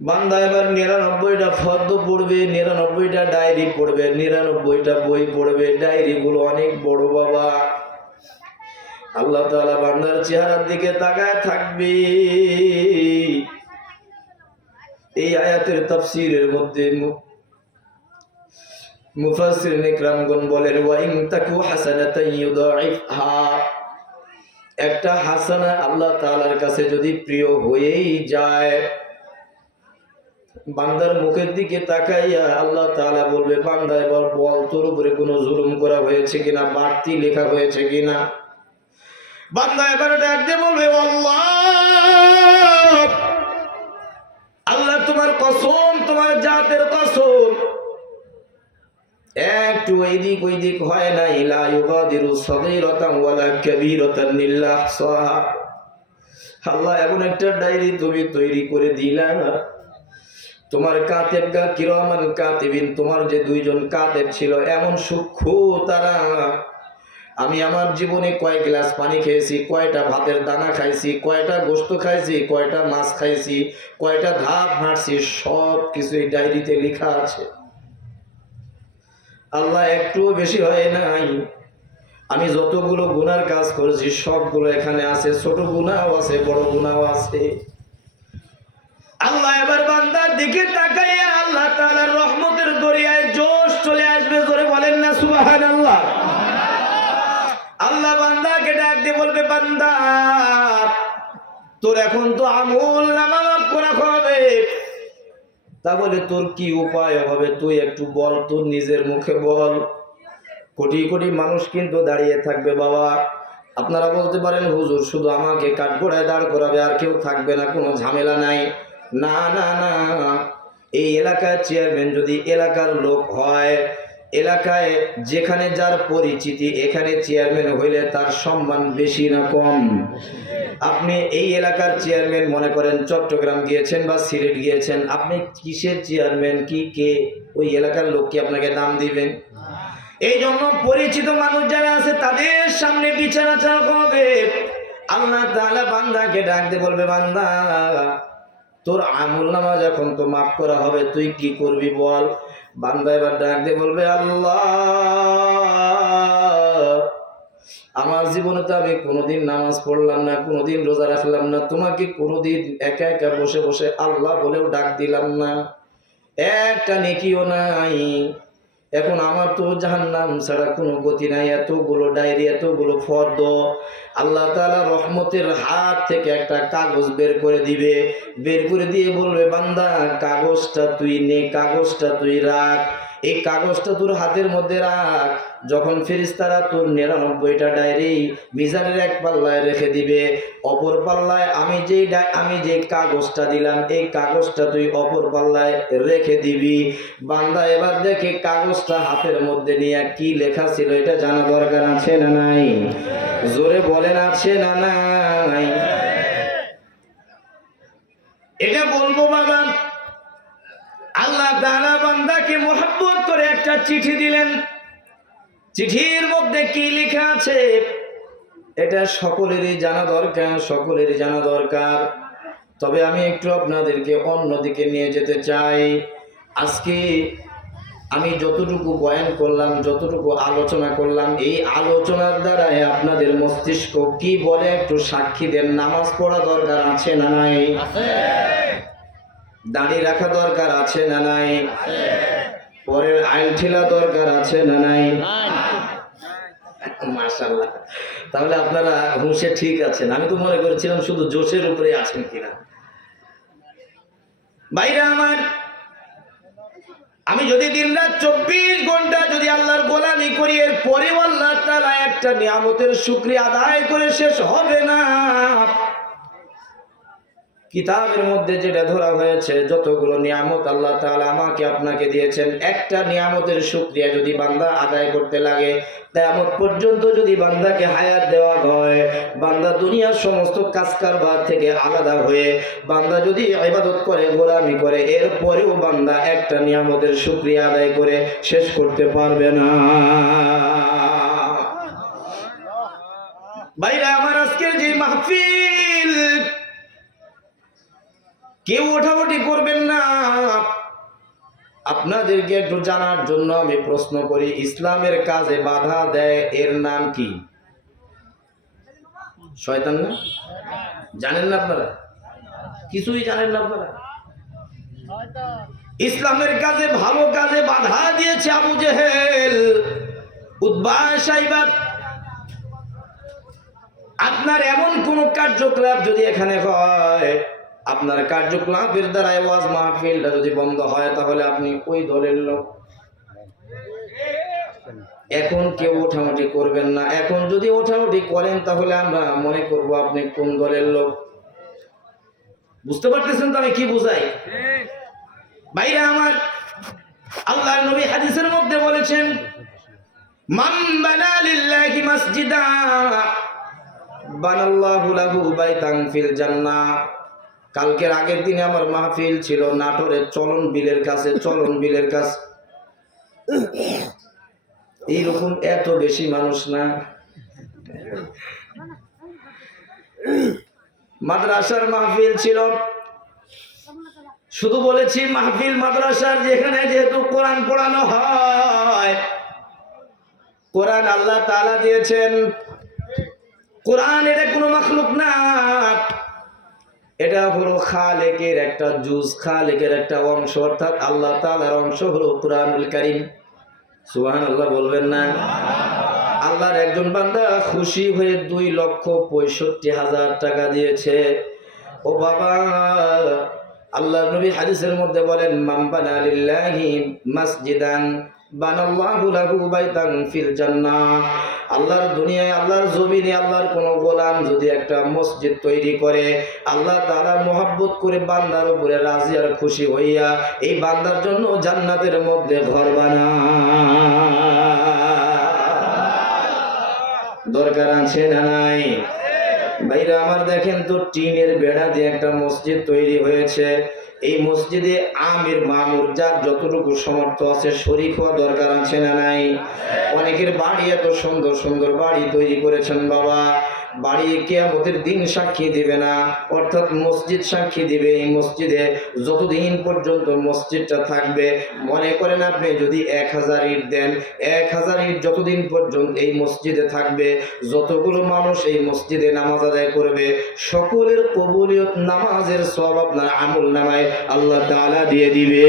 বান্দা এবার 99টা ফর্দ পড়বে, 99টা ডায়েরি পড়বে, 99টা বই পড়বে, ডায়েরি গুলো অনেক বড় বাবা। আল্লাহ তাআলা বান্দার চেহারার দিকে তাকায় থাকবে। এই আয়াতের তাফসীরের মধ্যে মুফাসসিরিন ইকরামগণ বলেন, ওয়া ইন তাকু হাসানাতান ইউদাইফহা, একটা হাসানা আল্লাহ তাআলার কাছে যদি প্রিয় হয়েই যায়, বান্দার মুখের দিকে তাকাইয়া আল্লাহ তাআলা বলবে, বান্দা এবার বল তোর উপরে কোনো জুলুম করা হয়েছে কিনা, বাড়তি লেখা হয়েছে কিনা। বান্দা এবার ডাক দিয়ে বলবে, আল্লাহ, আল্লাহ তোমার কসম, তোমার জাতের কসম, একটু এদিক ওইদিক হয় নাই, লা ইউগাদিরু সাগীরাতান ওয়ালা কাবীরাতান ইল্লা আহসাহা। আল্লাহ এমন একটা ডায়েরি তুমি তৈরি করে দিলা, তোমার কাতেবগা কিরামান কাতিবিন, তোমার যে 2জন কাতেব ছিল এমন সূক্ষ্ম তারা, আমি আমার জীবনে কয় গ্লাস পানি খেয়েছি, কয়টা ভাতের দানা খাইছি, কয়টা গোশত খাইছি, কয়টা মাছ খাইছি, কয়টা ধাপ হাঁটছি, সব কিছু এই ডায়েরিতে লেখা আছে। আল্লাহ একটুও বেশি হয় নাই, আমি যতগুলো গুনার কাজ করেছি সবগুলো এখানে আছে, ছোট গুনাহও আছে, বড় গুনাহও আছে। আল্লাহ এবার বান্দার দিকে তাকাইয়া আল্লাহ তাআলার রহমতের দরিয়ায় জোশ চলে আসবে, জোরে বলেন না সুবহানাল্লাহ। আল্লাহ বান্দাকে ডাক দিয়ে বলবে, বান্দা তোর এখন তো আমল নামা মাফ করা হবে, তাহলে তোর কি উপায় হবে তুই একটু বল, তোর নিজের মুখে বল। কোটি কোটি মানুষ কিন্তু দাঁড়িয়ে থাকবে বাবা। আপনারা বলতে পারেন হুজুর শুধু আমাকে কাঠগড়ায় দাঁড় করাবে আর কেউ থাকবে না, কোনো ঝামেলা নাই। না না না, এই এলাকার চেয়ারম্যান যদি এলাকার লোক হয়, এলাকায় যেখানে যার পরিচিতি, এখানে চেয়ারম্যান হইলে তার সম্মান বেশি না কম? আপনি এই এলাকার চেয়ারম্যান, মনে করেন চট্টগ্রাম গিয়েছেন বা সিলেট গিয়েছেন, আপনি কিসের চেয়ারম্যান, কি কে, ওই এলাকার লোক কি আপনাকে দাম দিবেন? এই জন্য পরিচিত মানুষ যারা আছে তাদের সামনে বিচার আচার হবে। আল্লাহ তাআলা বান্দাকে ডাকতে বলবে, বান্দা তোর আমলনামা যখন তো মাফ করা হবে তুই কি করবি বল। বান্দা এবার ডাক দিয়ে বলবে, আল্লাহ আমার জীবনে তো আমি কোনোদিন নামাজ পড়লাম না, কোনোদিন রোজা রাখলাম না, তোমাকে কোনোদিন একা একা বসে বসে আল্লাহ বলেও ডাক দিলাম না, একটা নেকিও নাই। এখন আমার তো জাহান্নাম ছাড়া কোনো গতি নাই, এতগুলো ডায়েরি, এতগুলো ফর্দ। আল্লাহ তাআলা রহমতের হাত থেকে একটা কাগজ বের করে দিবে, বের করে দিয়ে বলবে, বান্দা কাগজটা তুই নে, কাগজটা তুই রাখ, এই কাগজটা তোর হাতের মধ্যে রাখ। যখন ফেরেশতারা তোর 99টা ডায়েরি মিজানের এক পাল্লায় রেখে দিবে, অপর পাল্লায় আমি যে কাগজটা দিলাম এই কাগজটা তুই অপর পাল্লায় রেখে দিবি। বান্দা এবার দেখে কাগজটা হাতের মধ্যে নিয়ে কি লেখা ছিল এটা জানা দরকার আছে না নাই? জোরে বলেন, আছে না নাই? এটা বলবো বাবা, আল্লাহ তাআলা বান্দাকে মহব্বত করে একটা চিঠি দিলেন। চিঠির মধ্যে কি লেখা আছে এটা সকলেরই জানা দরকার, সকলেরই জানা দরকার। তবে আমি একটু আপনাদেরকে অন্যদিকে নিয়ে যেতে চাই। আজকে আমি যতটুকু বয়ান করলাম, যতটুকু আলোচনা করলাম, এই আলোচনার দ্বারাই আপনাদের মস্তিষ্ক কি বলে একটু সাক্ষী দেন। নামাজ পড়া দরকার আছে না নাই? দাড়ি রাখা দরকার আছে না নাই? পরের আইল ঠিলা দরকার আছে না নাই? মাশাআল্লাহ, তাহলে আপনারা হুঁশে ঠিক আছেন। আমি তো মনে করেছিলাম শুধু জোশের উপরে আছেন কিনা। ভাইরা আমার, আমি যদি দিনরাত 24 ঘন্টা যদি আল্লাহর গোলামি করি, এর পরে আল্লাহ তাআলা একটা নিয়ামতের শুকরিয়া আদায় করে শেষ হবে না। কিতাবের মধ্যে যেটা ধরা হয়েছে, যতগুলো নিয়ামত আল্লাহ তাআলা আমাকে আপনাকে দিয়েছেন, একটা নিয়ামতের শুকরিয়া যদি বান্দা আদায় করতে লাগে, কিয়ামত পর্যন্ত যদি বান্দাকে হায়াত দেওয়া হয়, বান্দা দুনিয়ার সমস্ত কাজ কারবার থেকে আলাদা হয়ে বান্দা যদি ইবাদত করে, গোলামি করে, এরপরেও বান্দা একটা নিয়ামতের শুকরিয়া আদায় করে শেষ করতে পারবে না। ভাইরা আমার, আজকের যে মাহফিল, কেউ ওঠাউঠি করবেন না। আপনাদেরকে একটু জানার জন্য আমি প্রশ্ন করি, ইসলামের কাজে বাধা দেয় এর নাম কি? শয়তান না? জানেন না আপনারা? কিছুই জানেন না আপনারা? ইসলামের কাজে, ভালো কাজে বাধা দিয়েছে আবু জেহেল, উতবা, সাইবা। আপনার এমন কোন কার্যকলাপ যদি এখানে হয়, আপনার কার্যকলাপের দ্বারা ওয়াজ মাহফিলটা যদি বন্ধ হয়, তাহলে আপনি ওই দলের লোক। এখন কেউ ওঠাউঠি করবেন না। এখন যদি ওঠাউঠি করেন তাহলে আমরা মনে করব আপনি কোন দলের লোক। বুঝতে পারতেছেন তো আমি কি বুঝাই? ভাইরা আমার, আল্লাহর নবী হাদিসের মধ্যে বলেছেন, মান বানা লিল্লাহি মাসজিদা বানাল্লাহু লাহু বাইতান ফিল জান্নাহ। কালকের আগের দিনে আমার মাহফিল ছিল নাটোরের চলন বিলের কাছে। চলন বিলের কাছে এইরকম এত বেশি মানুষ না। মাদ্রাসার মাহফিল ছিল। শুধু বলেছি মাহফিল মাদ্রাসার, যেখানে যেহেতু কোরআন পড়ানো হয়। কোরআন আল্লাহ তাআলা দিয়েছেন। কোরআন এটা কোনো মাখলুক না, এটা হলো খালেকের একটা জুজ, খালেকের একটা অংশ, অর্থাৎ আল্লাহ তাআলার অংশ হলো কুরআনুল কারীম। সুবহানাল্লাহ বলবেন না? আল্লাহর একজন বান্দা খুশি হয়ে 2,65,000 টাকা দিয়েছে। ও বাবা, আল্লাহর নবী হাদিসের মধ্যে বলেন, মান বানা লিল্লাহি মাসজিদান বানাল্লাহু লাহু বাইতান ফিল জান্নাহ। আল্লাহর দুনিয়ায়, আল্লাহর জমিনে আল্লাহর কোন গোলাম যদি একটা মসজিদ তৈরি করে, আল্লাহ তাআলা মহব্বত করে বান্দার উপরে রাজি আর খুশি হইয়া এই বান্দার জন্য জান্নাতের মধ্যে ঘর বানায়। দরকার আছে না নাই? ভাইরা আমার, দেখেন তো টিনের বেড়া দিয়ে একটা মসজিদ তৈরি হয়েছে। এই মসজিদে আমির মামুর যার যতটুকু সামর্থ্য আছে শরীক হওয়া দরকার আছে না নাই? অনেকের বাড়ি, এত সুন্দর সুন্দর বাড়ি তৈরি করেছেন বাবা, বাড়ি কিয়ামতের দিন সাক্ষী দিবে না, অর্থাৎ মসজিদ সাক্ষী দিবে। এই মসজিদে যতদিন পর্যন্ত মসজিদটা থাকবে, মনে করেন আপনি যদি 1000 ইট দেন, 1000 ইট যতদিন পর্যন্ত এই মসজিদে থাকবে, যতগুলো মানুষ এই মসজিদে নামাজ আদায় করবে, সকলের কবুলিয়ত নামাজের সওয়াব আপনার আমল নামায় আল্লাহ তাআলা দিয়ে দিবে।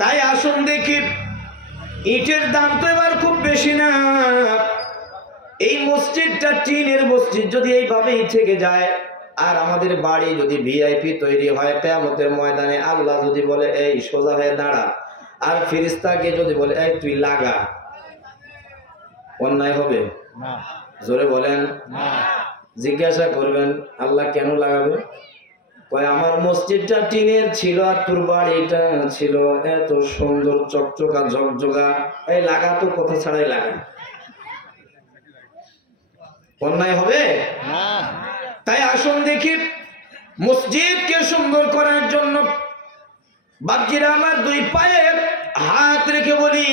তাই আসুন দেখি, ইটের দাম তো এবার খুব বেশি না। এই মসজিদটা টিনের মসজিদ যদি এইভাবেই থেকে যায়, আর আমাদের বাড়ি যদি ভিআইপি তৈরি হয়, কিয়ামতের ময়দানে আল্লাহ যদি বলে এই সোজা হয়ে দাঁড়া, আর ফেরেশতাকে যদি বলে এই তুই লাগা, অন্যায় হবে না? জোরে বলেন না। জিজ্ঞাসা করবেন আল্লাহ কেন লাগাবে? কয় আমার মসজিদটা টিনের ছিল আর তোর বাড়িটা ছিল এত সুন্দর চকচকা ঝকঝকা, এই লাগা তো কথা ছাড়াই লাগা। অন্যায় হবে না। তাই আসুন দেখি, মসজিদকে সুন্দর করার জন্য বাপজিরা আমার দুই পায়ে হাত রেখে বলি,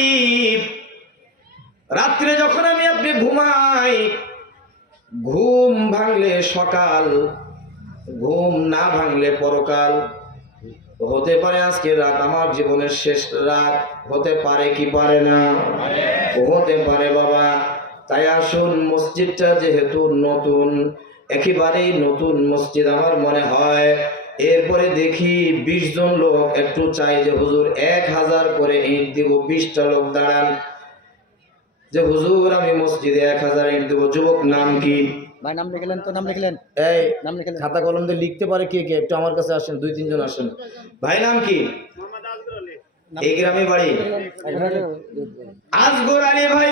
রাত্রে যখন আমি আপনি ঘুমাই, ঘুম ভাঙলে সকাল, ঘুম না ভাঙলে পরকাল। হতে পারে আজকে রাত আমার জীবনের শেষ রাত, হতে পারে কি পারে না? হতে পারে বাবা। তাই আসুন, মসজিদটা যেহেতু নতুন, একেবারেই নতুন মসজিদ আমার মনে হয়, এরপরে দেখি 20 জন লোক একটু চাই যে হুজুর 1000 করে ইট দিব। 20টা লোক দাঁড়ান যে হুজুর আমি মসজিদে 1000 ইট দেব। যুবক নাম কি? ভাই নাম লিখলেন তো? নাম লিখলেন? এই নাম লিখলেন? খাতা কলম দিয়ে লিখতে পারে কে কে? একটু আমার কাছে আসেন, 2-3 জন আসেন। ভাই নাম কি? এই গ্রামে বাড়ি? আসগর আলী ভাই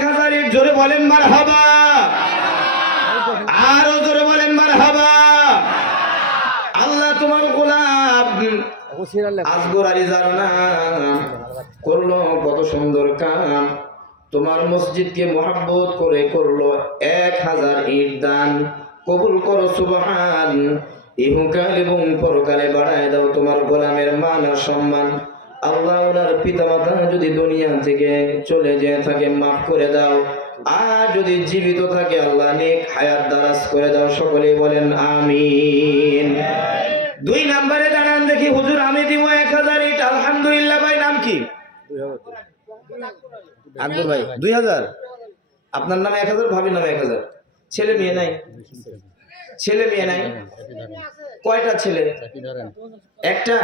1000 ইট। জোরে বলেন মারহাবা, আরো জোরে বলেন মারহাবা। আল্লাহ তোমার গোলাম আসগর আলী যার নাম করলো কত সুন্দর কাম, তোমার মসজিদকে মহব্বত করে করলো 1000 ইট দান। কবুল করো সুবহান। ইহকাল এবং পরকালে বাড়ায় দাও তোমার গোলামের মান আর সম্মান। আল্লাহ ওনার পিতা মাতা যদি দুনিয়া থেকে চলে যেয়ে থাকে মাফ করে দাও, আর যদি জীবিত থাকে আল্লাহ নেক হায়াত দারাজ করে দাও। সকলেই বলেন আমিন। 2 নম্বরে দাঁড়ান দেখি, হুজুর আমি দিব 1000 ইট। আলহামদুলিল্লাহ। ভাই নাম কি? আকবর ভাই 2000। আপনার নামে 1000, ভাবির নামে 1000। ছেলে মেয়ে নাই? ছেলে মেয়ে নাই। কয়টা ছেলে? একটা।